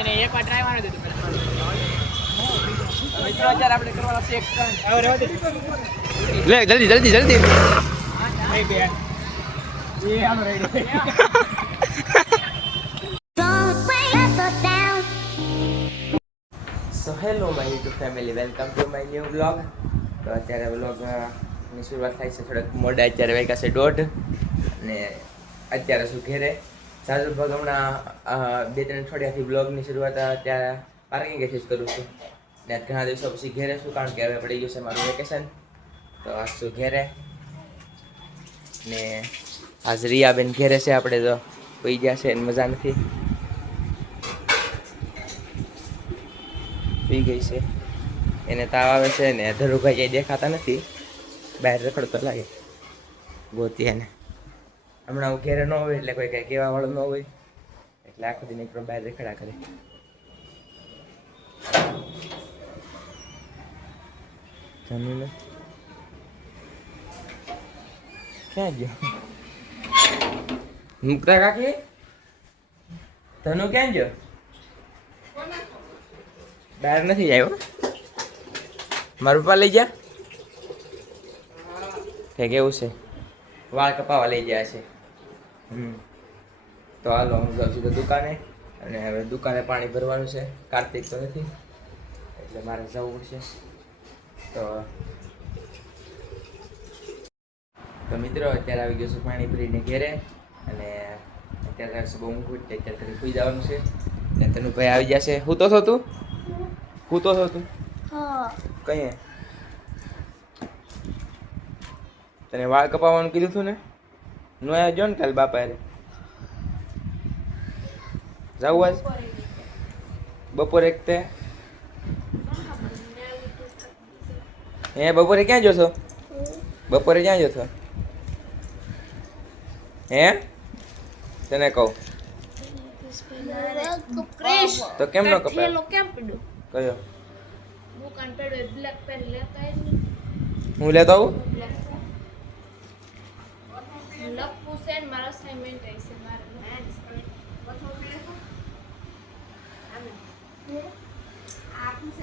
એને એકવાર ટ્રાય મારી દીધું મિત્રો અત્યારે આપણે કરવાના છે એક્સ્ટ્રા લે જલ્દી જલ્દી જલ્દી so hello my YouTube family, welcome to my new blog. તો અત્યારે બ્લોગની શરૂઆત થાય છે થોડાક મોડા. અત્યારે વાગ્યા છે 1:30 અને અત્યારે શું ઘેરે સાજુ ભાગ હમણાં 2-3 અઠવાડિયાથી બ્લોગની શરૂઆત અત્યારે પાર્કિંગેથી જ કરું છું. ને ઘણા દિવસો પછી ઘેરે છું, કારણ કે હવે પડી ગયું છે મારું વેકેશન. તો આજ શું ઘેરે ને આજ રિયાબેન ઘેરે છે. આપણે તો હોઈ ગયા છે અને મજા નથી પી ગઈ છે. એને તાવ આવે છે ને ધરુભાઈ ક્યાંય દેખાતા નથી, બહાર રખડતો લાગે ગોતી એને. હમણાં હું ઘેરે ન હોય એટલે કોઈ કંઈ કહેવા વાળું ન હોય, એટલે આખો દી નીકળો બહાર રખડા કરે. જમીને ક્યાં ગયો મુક્તા કાકી? ધનુ ક્યાં ગયો? બહાર નથી આવ્યો. મારું પપ્પા લઈ ગયા કે કેવું છે? વાળ કપાવા લઈ ગયા છે. તો હાલો હું જાઉં છું દુકાને, અને હવે દુકાને પાણી ભરવાનું છે. કાર્તિક તો નથી એટલે મારે જવું પડશે. તો મિત્રો અત્યારે આવી ગયો છું પાણી ભરીને ઘેરે, અને અત્યારે બહુ ઊંઘ ઉઠી અત્યારે સુઈ જવાનું છે. ને તનું ભાઈ આવી જશે. હું તો તું કઈ તને વાળ કપાવવાનું કીધું હતું ને? નો આવ્યો જો ને કાલે બાપા રે જાવું આજ બપોરે એક તે હે બપોરે ક્યાં જોશો? બપોરે ક્યાં જોશો હે? તને કહું તો કેમ નો કપાય? કયો હું લેતો આવું?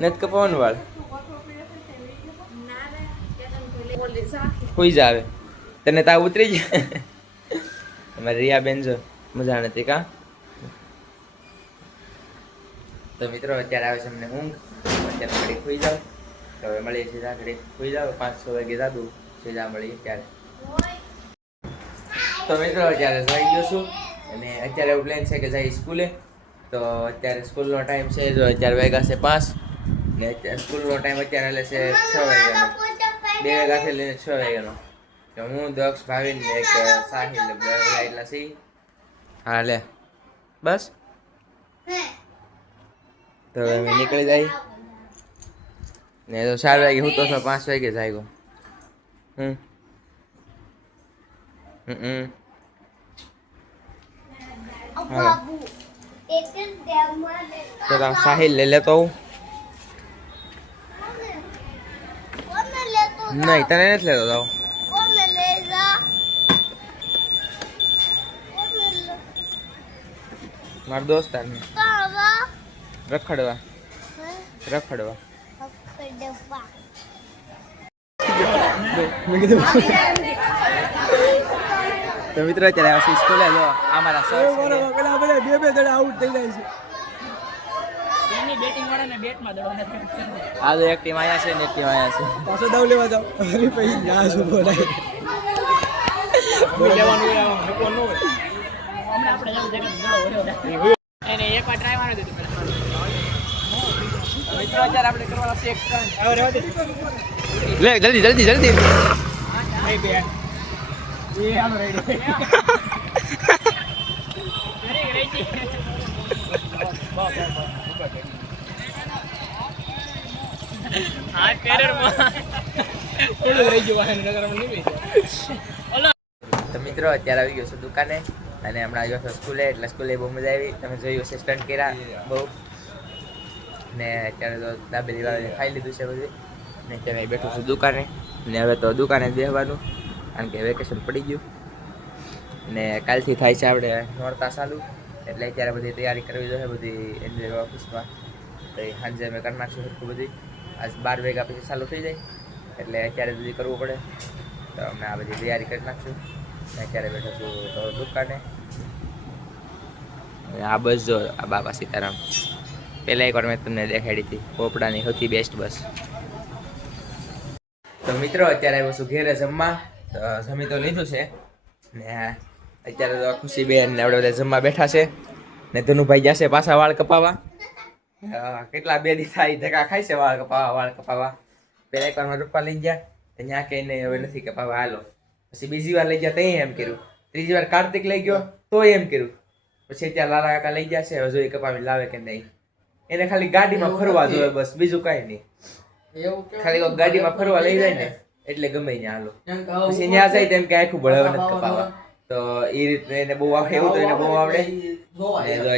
નથી કપાવાનું વાળ? હોઈ જાવે તને તાવ ઉતરી જાય. અમારી રિયા બેન જો મજા નથી કા? તો મિત્રો અત્યારે આવે છે અમને ઊંઘ. અત્યારે ઘડી ખોઈ જાવ. તો હવે મળીએ સીધા ઘડી ખોઈ જાવ. 5-6 વાગે જાદું સીધા મળીએ ત્યારે. તો મિત્રો અત્યારે જઈ ગયો છું, અને અત્યારે એવું પ્લાન છે કે જઈ સ્કૂલે. તો અત્યારે સ્કૂલનો ટાઈમ છે, જો અત્યારે વાગ્યા છે 5 ને અત્યારે સ્કૂલનો ટાઈમ અત્યારે એટલે છે 6 વાગ્યાનો. 2 વાગ્યાથી લઈને 6 વાગ્યાનો. તો હું દક્ષ ભાવિન ને એક સાહિલ એટલા સી. હા લે બસ. તો હવે નીકળી જાય ને. તો 4 વાગે હું તો 5 વાગે જાગ્યો. તો સાહિલ લઈ લેતો હું. નહીં તને નથી લેતો જાવ. મારા દોસ્તાર ને રખડવા. તો મિત્રો અત્યારે આવશે સ્કૂલે. જો અમારા સર પેલા બધા બે દડા આઉટ થઈ જાય છે. આ તો એક ટીમ આયા છે ને એક ટીમ આયા છે. પાછો દાવ લેવા જાવ. અરે પછી ના શું બોલાય લેવાનું નો હોય. હમણાં આપણે જાવ જગ્યા એને એકવાર ટ્રાય મારી દીધું મિત્રો. અત્યારે આપણે કરવાના છે એક્સ્ટ્રા લે જલ્દી જલ્દી જલ્દી તો મિત્રો અત્યારે આવી ગયો છું દુકાને, અને હમણાં આવ્યો છું સ્કૂલે. એટલે સ્કૂલે બહુ મજા આવી. તમે જોયું હશે સ્ટન્ટ કર્યા બહુ. ને અત્યારે તો દાબેલી વાળા ખાઈ લીધું છે બધું. ને અત્યારે બેઠું છું દુકાને. ને હવે તો દુકાને જ બેસવાનું, કારણ કે વેકેશન પડી ગયું. ને કાલથી થાય છે આપણે નોરતા ચાલુ. એટલે અત્યારે બધી તૈયારી કરવી જોઈએ બધી એની ઓફિસમાં. તો એ સાંજે અમે કરી નાખશું સરખું બધી. આજ 12 વાગ્યા પછી ચાલુ થઈ જાય એટલે અત્યારે બધી કરવું પડે. તો અમે આ બધી તૈયારી કરી નાખશું. અત્યારે બેઠો છું તો દુકાને. આ બસ જો આ બાપા સીતારામ પહેલાં એકવાર મેં તમને દેખાડી હતી પોપડાની સૌથી બેસ્ટ બસ. તો મિત્રો અત્યારે આવ્યો છું ઘેરે જમવા. તો જમી તો લીધું છે ને અત્યારે તો ખુશીબેન ને આપણે બધા જમવા બેઠા છે ને ધનુભાઈ જશે પાછા વાળ કપાવવા. કેટલા 2 દી થાય ધક્કા ખાય છે વાળ કપાવવા. પહેલા એકવાર મારા પપ્પા લઈ ગયા ત્યાં કંઈ નહીં હવે નથી કપાવવા હાલો. પછી બીજી વાર લઈ ગયા તો એમ કર્યું. ત્રીજી વાર કાર્તિક લઈ ગયો તો એમ કર્યું. પછી ત્યાં લાલા કાકા લઈ ગયા છે હવે જોઈએ કપાવી લાવે કે નહીં. એને ખાલી ગાડીમાં ફરવા જોઈએ બસ બીજું કાંઈ નહીં. ખાલી ગાડીમાં ફરવા લઈ જાય ને એટલે ગમે ત્યાં હાલો. પછી ત્યાં જાય તેમ કે આખું ભળાવે નથી કપાવવા. તો એ રીતે એને બહુ આવડે એવું તો એને બહુ આવડે.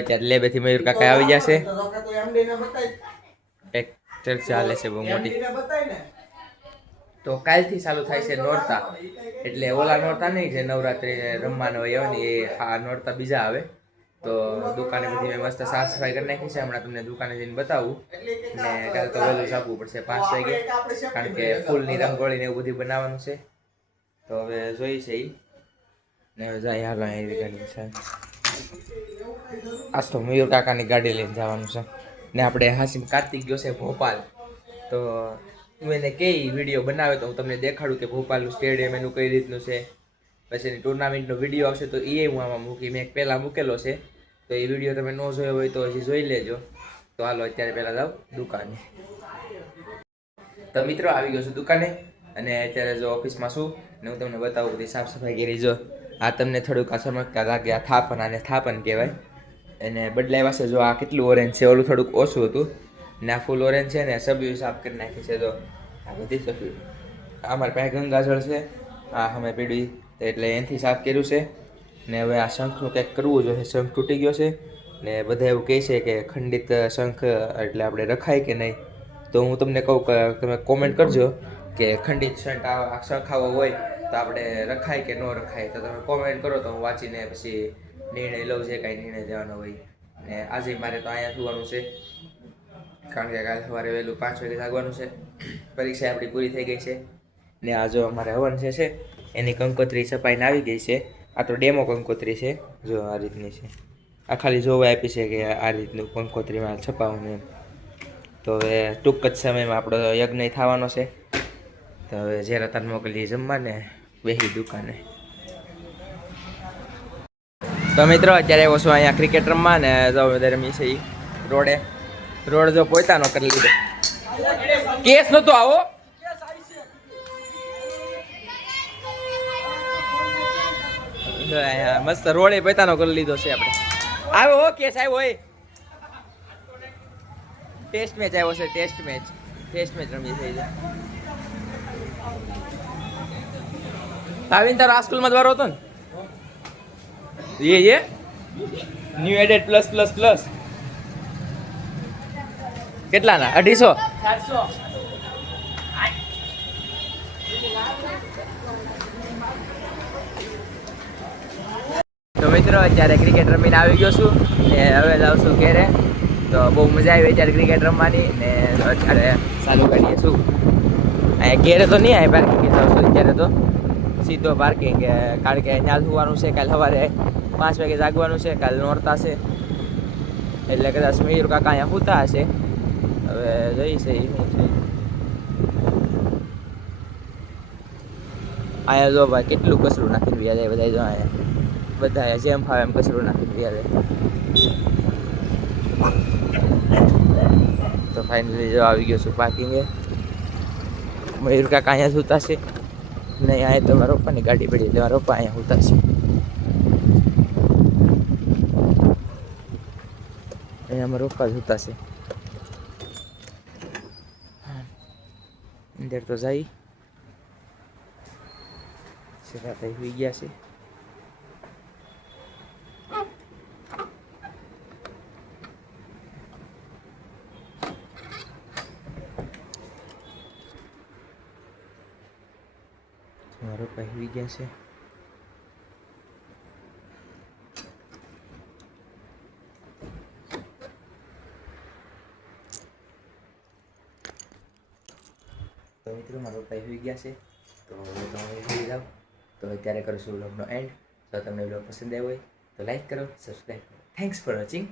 અત્યારે લેબેથી મયુર કાકા આવી જશે. એક ચર્ચા ચાલે છે બહુ મોટી. તો કાલથી ચાલુ થાય છે નોરતા. એટલે ઓલા નોરતા નહીં જે નવરાત્રિ રમવાનો હોય ને એ આ નોરતા બીજા આવે. તો દુકાને બધી મેં મસ્ત સાફ સફાઈ કરી નાખી છે. હમણાં તમને દુકાને જઈને બતાવું. ને કાલે તો વહેલું આપવું પડશે 5 વાગે કારણ કે ફૂલની રંગોળી ને એવું બધું બનાવવાનું છે. તો હવે જોઈ છે એ ને હવે જાય હાલો એવી ગાડી છે. આજ તો મયુર કાકાની ગાડી લઈને જવાનું છે ને આપણે હાસીમ કાર્તિક ગયો છે ભોપાલ. તો હું એને કઈ વિડીયો બનાવે તો હું તમને દેખાડું કે ભોપાલનું સ્ટેડિયમ એનું કઈ રીતનું છે. પછી એની ટુર્નામેન્ટનો વિડીયો આવશે તો એ હું આમાં મૂકી. મેં એક પહેલાં મૂકેલો છે તો એ વિડીયો તમે ન જોયો હોય તો હજી જોઈ લેજો. તો હાલો અત્યારે પહેલાં જાઉં દુકાને. તો મિત્રો આવી ગયો છું દુકાને અને અત્યારે જો ઓફિસમાં છું ને હું તમને બતાવું બધી સાફ સફાઈ કરી. જો આ તમને થોડુંક આ ચમકતા લાગે આ થાપન આને થાપન કહેવાય. એને બદલાવ્યા છે જો આ કેટલું ઓરેન્જ છે ઓલું થોડુંક ઓછું હતું ને આ ફૂલ ઓરેન્જ છે ને સબ્જી સાફ કરી નાખી છે. જો આ બધી સબ્જી અમારી પાસે ગંગાજળ છે આ અમે પીડી એટલે એનાથી સાફ કર્યું છે. ને હવે આ શંખનું કંઈક કરવું જોઈએ. શંખ તૂટી ગયો છે ને બધા એવું કહે છે કે ખંડિત શંખ એટલે આપણે રખાય કે નહીં. તો હું તમને કહું કે તમે કોમેન્ટ કરજો કે ખંડિત શંખ આવો હોય તો આપણે રખાય કે ન રખાય. તો તમે કોમેન્ટ કરો તો હું વાંચીને પછી નિર્ણય લઉં છે કાંઈ નિર્ણય લેવાનો હોય. ને આજે મારે તો અહીંયા સુવાનું છે કારણ કે કાલે સવારે વહેલું 5 વાગે જાગવાનું છે. પરીક્ષા આપણી પૂરી થઈ ગઈ છે ને આ જો અમારે હવન છે એની કંકોત્રી છપાઈને આવી ગઈ છે. આ તો ડેમો કંકોત્રી છે જો આ રીતની છે. આ ખાલી જોવા આપી છે કે આ રીતનું કંકોત્રીમાં છપાવવાનું એમ. તો હવે ટૂંક જ સમયમાં આપણો યજ્ઞ થવાનો છે. તો હવે જ્યારે તાર મોકલીએ જમવા ને બેસી દુકાને. તો મિત્રો અત્યારે આવ્યો છું અહીંયા ક્રિકેટ રમવા ને જો બધા રમી છે એ રોડ જો પોતાનો કરી લીધો. કેસ નતો આવો મસ્ત રોડે પોતાનો કરી લીધો છે આપણે. આવ્યો હો કેસ આવ્યો હોય. ટેસ્ટ મેચ આવ્યો છે ટેસ્ટ મેચ રમી થઈ જાય. ભાવિન તારો આ સ્કૂલમાં દ્વારો હતો ને ये new added plus plus plus કેટલાના 250 તો મિત્રો અત્યારે ક્રિકેટ રમીને આવી ગયો છું ને હવે જાઉં છું ઘેરે. તો બહુ મજા આવી અત્યારે ક્રિકેટ રમવાની ને અત્યારે ચાલુ કરીએ છું. અહીંયા ઘેરે તો નહીં આવે પાર્કિંગ જાઉં છું અત્યારે તો સીધો પાર્કિંગ કારણ કે ત્યાં સુવાનું છે. કાલે સવારે 5 વાગે જાગવાનું છે. કાલે નોરતા છે એટલે કદાચ મયુર કાકા અહીંયા સૂતા હશે. હવે જઈશે એ શું છે. અહીંયા જો ભાઈ કેટલું કચરું નાખીને વ્યા જાય બધા. જો અહીંયા બધા જેમ ફાવે એમ કચરું નાખીને વ્યા જાય. તો ફાઇનલી જો આવી ગયો છું પાર્કિંગે. મયુર કાકા અહીંયા સૂતા છે નહીં. અહીંયા તો મારા પપ્પાની ગાડી પડી એટલે મારા પપ્પા અહીંયા સૂતા છે. અહીંયા મારા પપ્પા સૂતા છે. અંદર તો જાય સીધા થઈ હોઈ ગયા છે. મારો પહેરી ગયા છે. તો મિત્રો મારા પપ્પા સુઈ ગયા છે, તો તમે સુઈ જાઓ. તો અત્યારે કરું છું વ્લોગનો એન્ડ. તો તમને વ્લોગ પસંદ આવ્યો હોય તો લાઈક કરો, સબસ્ક્રાઈબ કરો. Thanks for watching.